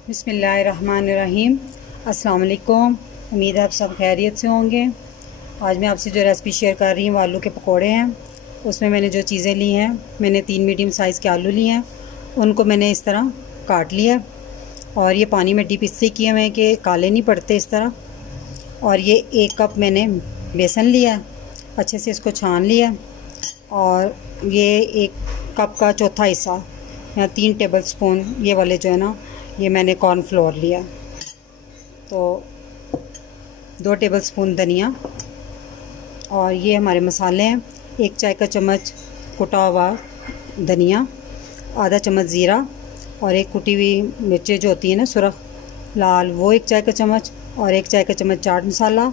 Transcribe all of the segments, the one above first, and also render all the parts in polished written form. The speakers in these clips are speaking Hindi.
बिस्मिल्लाहिर्रहमानिर्रहीम। अस्सलाम वालेकुम। उम्मीद है आप सब खैरियत से होंगे। आज मैं आपसे जो रेसिपी शेयर कर रही हूँ आलू के पकोड़े हैं। उसमें मैंने जो चीज़ें ली हैं, मैंने 3 मीडियम साइज़ के आलू लिए हैं, उनको मैंने इस तरह काट लिया और ये पानी में डीप इसलिए किए हुए हैं कि काले नहीं पड़ते इस तरह। और ये 1 कप मैंने बेसन लिया, अच्छे से इसको छान लिया। और ये 1 कप का चौथा हिस्सा या 3 टेबल स्पून ये वाले जो है ना, ये मैंने कॉर्नफ्लोर लिया। तो 2 टेबल स्पून धनिया, और ये हमारे मसाले हैं। 1 चाय का चम्मच कुटा हुआ धनिया, आधा चम्मच ज़ीरा, और 1 कुटी हुई मिर्चें जो होती हैं ना सुरख लाल, वो 1 चाय का चम्मच, और 1 चाय का चम्मच चाट मसाला,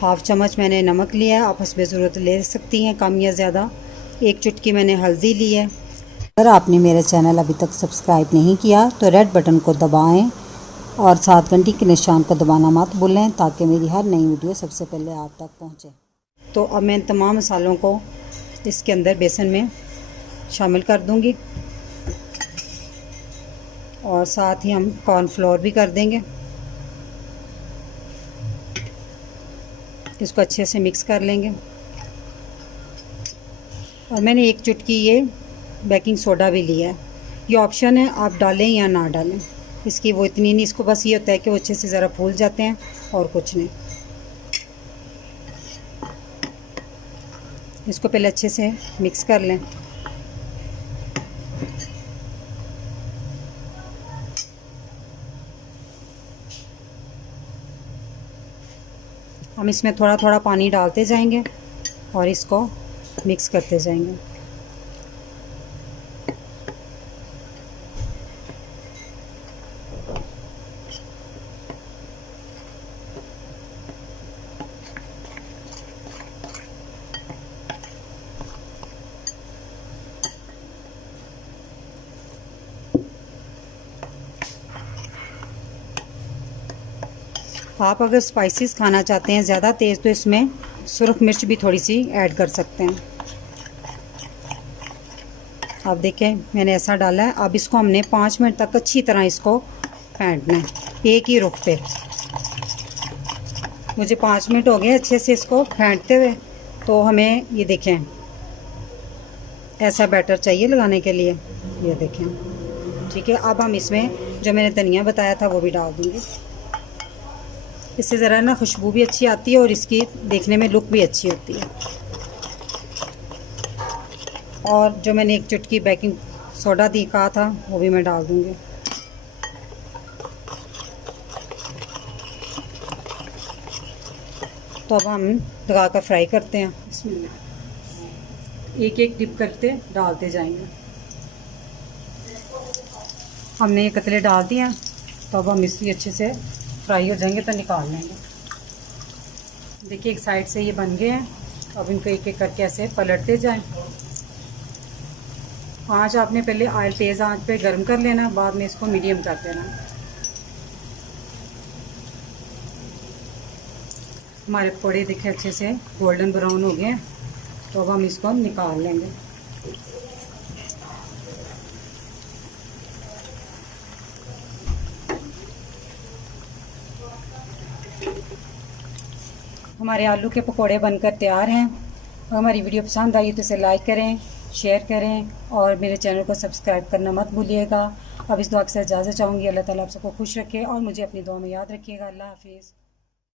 हाफ़ चम्मच मैंने नमक लिया है, आप उसमें ज़रूरत ले सकती हैं कम या ज़्यादा। 1 चुटकी मैंने हल्दी ली है। अगर आपने मेरा चैनल अभी तक सब्सक्राइब नहीं किया तो रेड बटन को दबाएं और साथ घंटी के निशान को दबाना मत भूलें ताकि मेरी हर नई वीडियो सबसे पहले आप तक पहुंचे। तो अब मैं तमाम मसालों को इसके अंदर बेसन में शामिल कर दूंगी, और साथ ही हम कॉर्नफ्लोर भी कर देंगे। इसको अच्छे से मिक्स कर लेंगे। और मैंने 1 चुटकी ये बेकिंग सोडा भी लिया है। ये ऑप्शन है, आप डालें या ना डालें, इसकी वो इतनी नहीं, इसको बस ये होता है कि वो अच्छे से ज़रा फूल जाते हैं और कुछ नहीं। इसको पहले अच्छे से मिक्स कर लें। हम इसमें थोड़ा थोड़ा पानी डालते जाएंगे और इसको मिक्स करते जाएंगे। आप अगर स्पाइसेस खाना चाहते हैं ज़्यादा तेज़, तो इसमें सुरख मिर्च भी थोड़ी सी ऐड कर सकते हैं। आप देखें मैंने ऐसा डाला है। अब इसको हमने 5 मिनट तक अच्छी तरह इसको फेंटना है, एक ही रुख पे। मुझे 5 मिनट हो गए अच्छे से इसको फेंटते हुए। तो हमें ये देखें ऐसा बैटर चाहिए लगाने के लिए, ये देखें। ठीक है, अब हम इसमें जो मैंने धनिया बताया था वो भी डाल दूँगी। इससे ज़रा ना खुशबू भी अच्छी आती है और इसकी देखने में लुक भी अच्छी होती है। और जो मैंने 1 चुटकी बेकिंग सोडा दी कहा था वो भी मैं डाल दूँगी। तो अब हम लगा कर फ्राई करते हैं। इसमें एक एक डिप करते डालते जाएंगे। हमने ये कतले डाल दिए हैं, तो अब हम इसी अच्छे से फ्राई हो जाएंगे तो निकाल लेंगे। देखिए एक साइड से ये बन गए हैं। अब इनको एक एक करके ऐसे पलटते जाएं। आँच आपने पहले ऑयल तेज़ आंच पे गर्म कर लेना, बाद में इसको मीडियम कर देना। हमारे पकौड़े देखे अच्छे से गोल्डन ब्राउन हो गए हैं, तो अब हम इसको निकाल लेंगे। हमारे आलू के पकोड़े बनकर तैयार हैं। हमारी वीडियो पसंद आई तो इसे लाइक करें, शेयर करें, और मेरे चैनल को सब्सक्राइब करना मत भूलिएगा। अब इस दुआ के साथ इजाज़त चाहूँगी। अल्लाह ताला आप सबको खुश रखे और मुझे अपनी दुआ में याद रखिएगा। अल्लाह हाफिज़।